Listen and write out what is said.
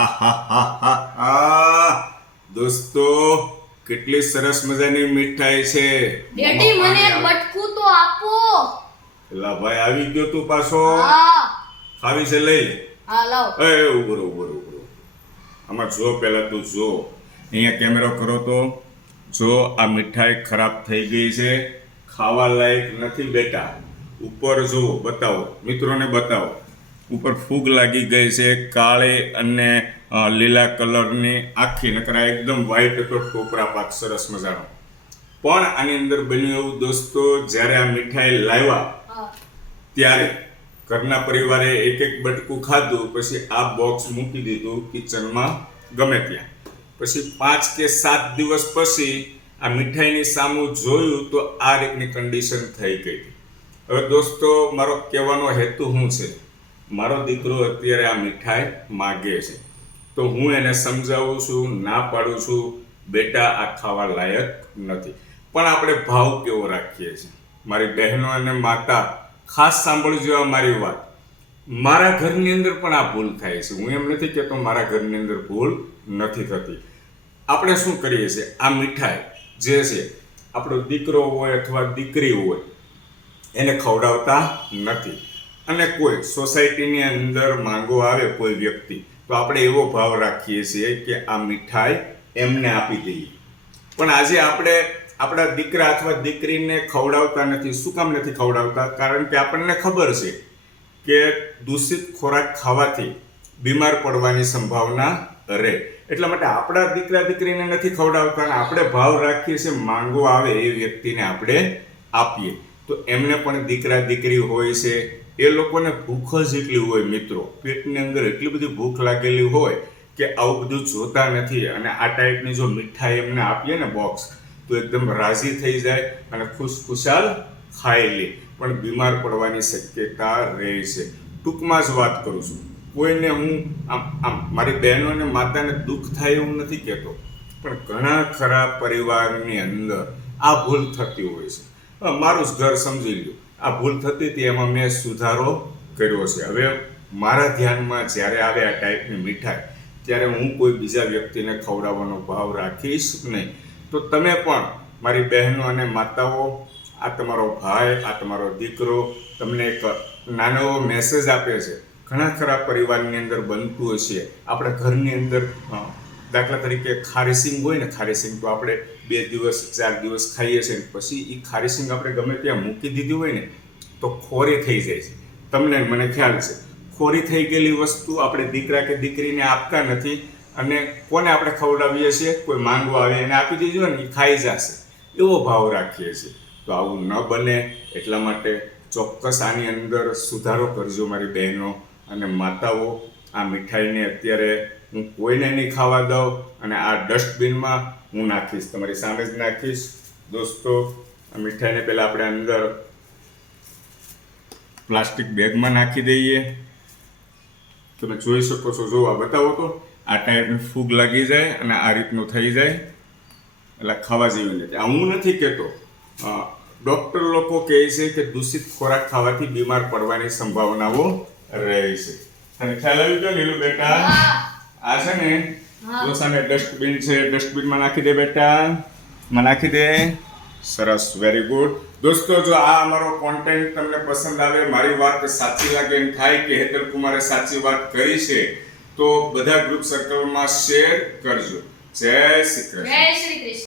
આહાહાહાહા. દોસ્તો, કેટલી સરસ મજાની મીઠાઈ છે. ડેડી મને એક બટકું તો આપો. એલા ભાઈ આવી ગયો તું પાછો. હા ખાવી છે લઈ લે. હા લાવ. એ ઉભરો ઉભરો ઉભરો. આમાં જો પહેલા તું જો. અહીંયા કેમેરો કરો તો જો આ મીઠાઈ ખરાબ થઈ ગઈ છે, ખાવા લાયક નથી બેટા. ઉપર જો બતાવો, મિત્રોને બતાવો. ઉપર ફૂગ લાગી ગઈ છે, કાળી અને લીલા કલરની આખી, નકર આ એકદમ વ્હાઈટ હતો ટોપરા પાક સરસ મજાનો. પણ આની અંદર બન્યું એવું દોસ્તો, જ્યારે આ મીઠાઈ લાવ્યા હા ત્યારે ઘરના પરિવારે એક એક બટકું ખાધું, પછી આ બોક્સ મૂકી દીધું કિચનમાં ગમે ત્યાં. પછી 5 કે 7 દિવસ પછી આ મીઠાઈની સામું જોયું તો આ રીતની કન્ડિશન થઈ ગઈ. હવે દોસ્તો, મારો કહેવાનો હેતુ શું છે? મારો દીકરો અત્યારે આ મીઠાઈ માગે છે, તો હું એને સમજાવું છું, ના પાડું છું, બેટા આ ખાવા લાયક નથી. પણ આપણે ભાવ કેવો રાખીએ છીએ? મારી બહેનો અને માતા, ખાસ સાંભળજો આ મારી વાત. મારા ઘરની અંદર પણ આ ભૂલ થાય છે. હું એમ નથી કહેતો મારા ઘરની અંદર ભૂલ નથી થતી. આપણે શું કરીએ છીએ? આ મીઠાઈ જે છે, આપણો દીકરો હોય અથવા દીકરી હોય એને ખવડાવતા નથી. અને કોઈ સોસાયટીની અંદર માંગો આવે કોઈ વ્યક્તિ, તો આપણે એવો ભાવ રાખીએ છીએ કે આ મીઠાઈ એમને આપી દઈએ. પણ આજે આપણે આપણા દીકરા અથવા દીકરીને ખવડાવતા નથી. શું કામ નથી ખવડાવતા? કારણ કે આપણને ખબર છે કે દૂષિત ખોરાક ખાવાથી બીમાર પડવાની સંભાવના રહે. એટલા માટે આપણા દીકરા દીકરીને નથી ખવડાવતા અને આપણે ભાવ રાખીએ છીએ માંગો આવે એ વ્યક્તિને આપણે આપીએ. તો એમને પણ દીકરા દીકરી હોય છે, એ લોકોને ભૂખ જ એટલી હોય મિત્રો, પેટની અંદર એટલી બધી ભૂખ લાગેલી હોય કે આવું બધું જોતા નથી. અને આ ટાઈપની જો મીઠાઈ એમને આપીએ ને બોક્સ, તો એકદમ રાજી થઈ જાય અને ખુશખુશાલ ખાઈ લે, પણ બીમાર પડવાની શક્યતા રહે છે. ટૂંકમાં જ વાત કરું છું. કોઈને હું આમ મારી બહેનો અને માતાને દુઃખ થાય એવું નથી કહેતો, પણ ઘણા ખરા પરિવારની અંદર આ ભૂલ થતી હોય છે. મારું જ ઘર સમજી લ્યો, આ ભૂલ થતી હતી, એમાં મેં સુધારો કર્યો છે. હવે મારા ધ્યાનમાં જ્યારે આવે આ ટાઈપની મીઠાઈ, ત્યારે હું કોઈ બીજા વ્યક્તિને ખવડાવવાનો ભાવ રાખીશ નહીં. તો તમે પણ મારી બહેનો અને માતાઓ, આ તમારો ભાઈ, આ તમારો દીકરો તમને એક નાનો એવો મેસેજ આપે છે. ઘણા ખરા પરિવારની અંદર બનતું હશે. આપણા ઘરની અંદર દાખલા તરીકે ખારીસિંગ હોય ને, ખારીસિંગ તો આપણે 2 દિવસ 4 દિવસ ખાઈએ છીએ, પછી એ ખારીસિંગ આપણે ગમે ત્યાં મૂકી દીધી હોય ને તો ખોરી થઈ જાય છે. તમને મને ખ્યાલ છે, ખોરી થઈ ગયેલી વસ્તુ આપણે દીકરા કે દીકરીને આપતા નથી. અને કોને આપણે ખવડાવીએ છીએ? કોઈ માંગવા આવે એને આપી દીધું ને, એ ખાઈ જશે, એવો ભાવ રાખીએ છીએ. તો આવું ન બને એટલા માટે ચોક્કસ આની અંદર સુધારો કરજો મારી બહેનો અને માતાઓ. આ મીઠાઈને અત્યારે હું કોઈને નહીં ખાવા દઉં અને આ ડસ્ટબિનમાં હું નાખીશ, તમારી સામે જ નાખીશ. દોસ્તો, આ મીઠાઈને પહેલાં આપણે અંદર પ્લાસ્ટિક બેગમાં નાખી દઈએ. તમે જોઈ શકો છો, જો આ બતાવો તો આ ટાઈપની ફૂગ લાગી જાય અને આ રીતનું થઈ જાય, એટલે ખાવા જેવી નથી. આ હું નથી કહેતો, ડૉક્ટર લોકો કહે છે કે દૂષિત ખોરાક ખાવાથી બીમાર પડવાની સંભાવનાઓ રહે છે. અને ખ્યાલ આવી ગયો નીલુ બેટા? આ છે ને, જો સામે ડસ્ટબિન છે, ડસ્ટબિનમાં નાખી દે બેટા, માં નાખી દે. સરસ, વેરી ગુડ. દોસ્તો, જો આ અમારો કોન્ટેન્ટ તમને પસંદ આવે, મારી વાત સાચી લાગે એમ થાય કે હેતલ કુમારે સાચી વાત કરી છે, તો બધા ગ્રુપ સર્કલમાં શેર કરજો. જય શ્રી કૃષ્ણ. જય શ્રી કૃષ્ણ.